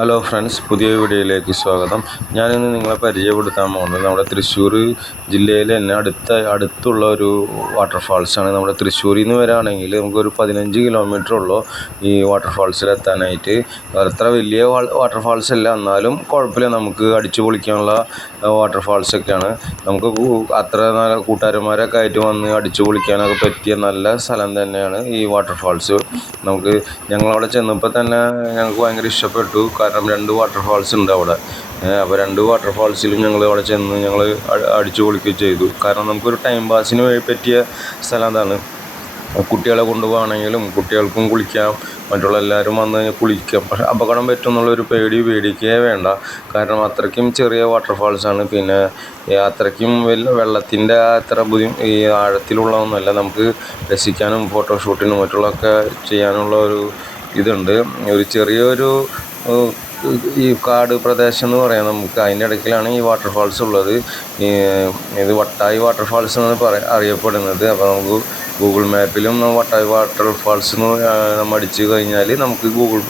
Hello friends, പുതിയ വീഡിയോയിലേക്ക് സ്വാഗതം. ഞാനിന്ന് നിങ്ങളെ പരിചയപ്പെടുത്താൻ പോകുന്നത് നമ്മുടെ തൃശ്ശൂർ ജില്ലയിലെ തന്നെ അടുത്തുള്ള ഒരു വാട്ടർഫാൾസാണ്. നമ്മുടെ തൃശ്ശൂരിൽ നിന്ന് വരികയാണെങ്കിൽ നമുക്കൊരു 15 കിലോമീറ്റർ ഉള്ളൂ ഈ വാട്ടർഫാൾസിലെത്താനായിട്ട്. അത്ര വലിയ വാട്ടർഫാൾസ് അല്ല, എന്നാലും കുഴപ്പമില്ല, നമുക്ക് അടിച്ചു പൊളിക്കാനുള്ള വാട്ടർഫാൾസൊക്കെയാണ്. നമുക്ക് അത്ര നല്ല കൂട്ടുകാരന്മാരൊക്കെ ആയിട്ട് വന്ന് അടിച്ചു പൊളിക്കാനൊക്കെ പറ്റിയ നല്ല സ്ഥലം തന്നെയാണ് ഈ വാട്ടർഫാൾസ്. ഞങ്ങളവിടെ ചെന്നപ്പോൾ തന്നെ ഞങ്ങൾക്ക് ഭയങ്കര ഇഷ്ടപ്പെട്ടു. കാരണം 2 വാട്ടർഫാൾസ് ഉണ്ട് അവിടെ. അപ്പോൾ 2 വാട്ടർഫാൾസിലും ഞങ്ങൾ അവിടെ ചെന്ന് ഞങ്ങൾ അടിച്ചു പൊളിക്കുകയും ചെയ്തു. കാരണം നമുക്കൊരു ടൈം പാസിന് പറ്റിയ സ്ഥലം അതാണ്. കുട്ടികളെ കൊണ്ടുപോകുകയാണെങ്കിലും കുട്ടികൾക്കും കുളിക്കാം, മറ്റുള്ള എല്ലാവരും വന്ന് കുളിക്കാം. പക്ഷേ അപകടം പറ്റും എന്നുള്ളൊരു പേടിക്കേ വേണ്ട. കാരണം അത്രയ്ക്കും ചെറിയ വാട്ടർഫാൾസാണ്. പിന്നെ അത്രയ്ക്കും വെള്ളത്തിൻ്റെ അത്ര ഈ ആഴത്തിലുള്ളതൊന്നുമല്ല. നമുക്ക് രസിക്കാനും ഫോട്ടോഷൂട്ടിനും മറ്റുള്ളതൊക്കെ ചെയ്യാനുള്ള ഒരു ഇതുണ്ട്. ഒരു ചെറിയൊരു ഈ കാട് പ്രദേശം എന്ന് പറയാം നമുക്ക്. അതിൻ്റെ ഇടയ്ക്കിലാണ് ഈ വാട്ടർഫാൾസ് ഉള്ളത്. ഇത് വട്ടായി വാട്ടർഫാൾസ് എന്നാണ് അറിയപ്പെടുന്നത്. അപ്പോൾ നമുക്ക് ഗൂഗിൾ മാപ്പിലും വട്ടായി വാട്ടർഫാൾസ് എന്ന് നമ്മൾ അടിച്ചു കഴിഞ്ഞാൽ നമുക്ക് ഗൂഗിൾ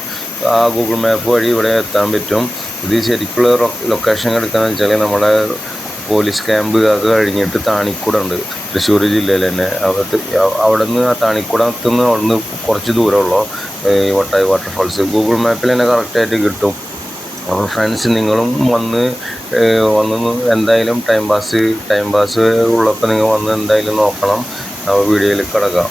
മാപ്പ് വഴി ഇവിടെ എത്താൻ പറ്റും. ഇത് ശരിക്കുള്ള ലൊക്കേഷൻ എടുക്കുകയെന്ന് വെച്ചാൽ നമ്മുടെ പോലീസ് ക്യാമ്പ് അത് കഴിഞ്ഞിട്ട് താണിക്കുട ഉണ്ട് തൃശ്ശൂർ ജില്ലയിൽ തന്നെ. അവിടെ നിന്ന് ആ താണിക്കുടത്തുനിന്ന് അവിടെ നിന്ന് കുറച്ച് ദൂരമുള്ളൂ ഈ വട്ടായി വാട്ടർഫാൾസ്. ഗൂഗിൾ മാപ്പിൽ തന്നെ കറക്റ്റായിട്ട് കിട്ടും. അപ്പോൾ ഫ്രണ്ട്സ്, നിങ്ങളും വന്ന് എന്തായാലും ടൈം പാസ് ഉള്ളപ്പോൾ നിങ്ങൾ വന്ന് എന്തായാലും നോക്കണം. വീഡിയോയിൽ കിടക്കാം.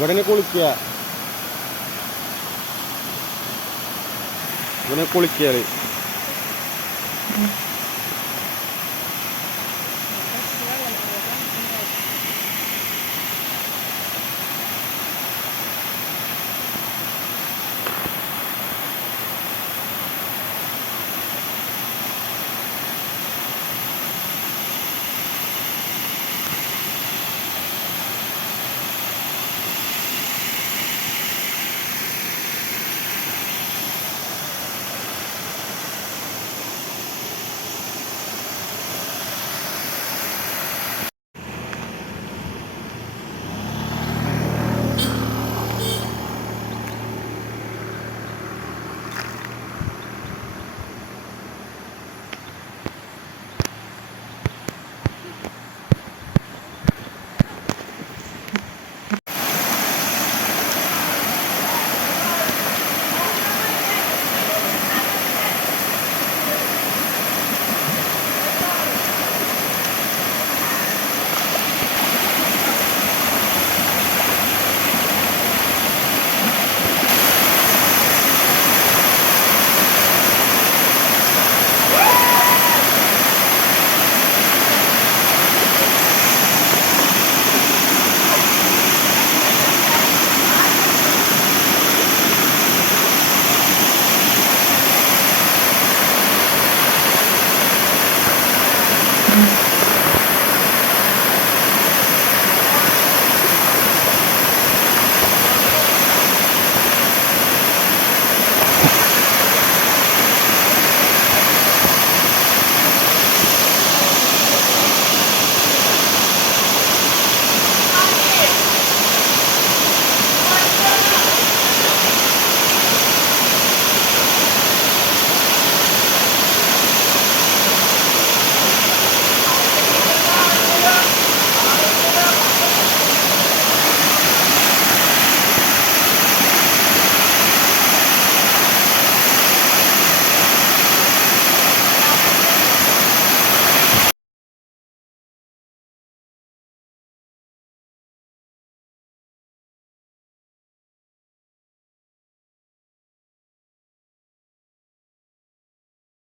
ഇവിടെ കുളിക്കാറ്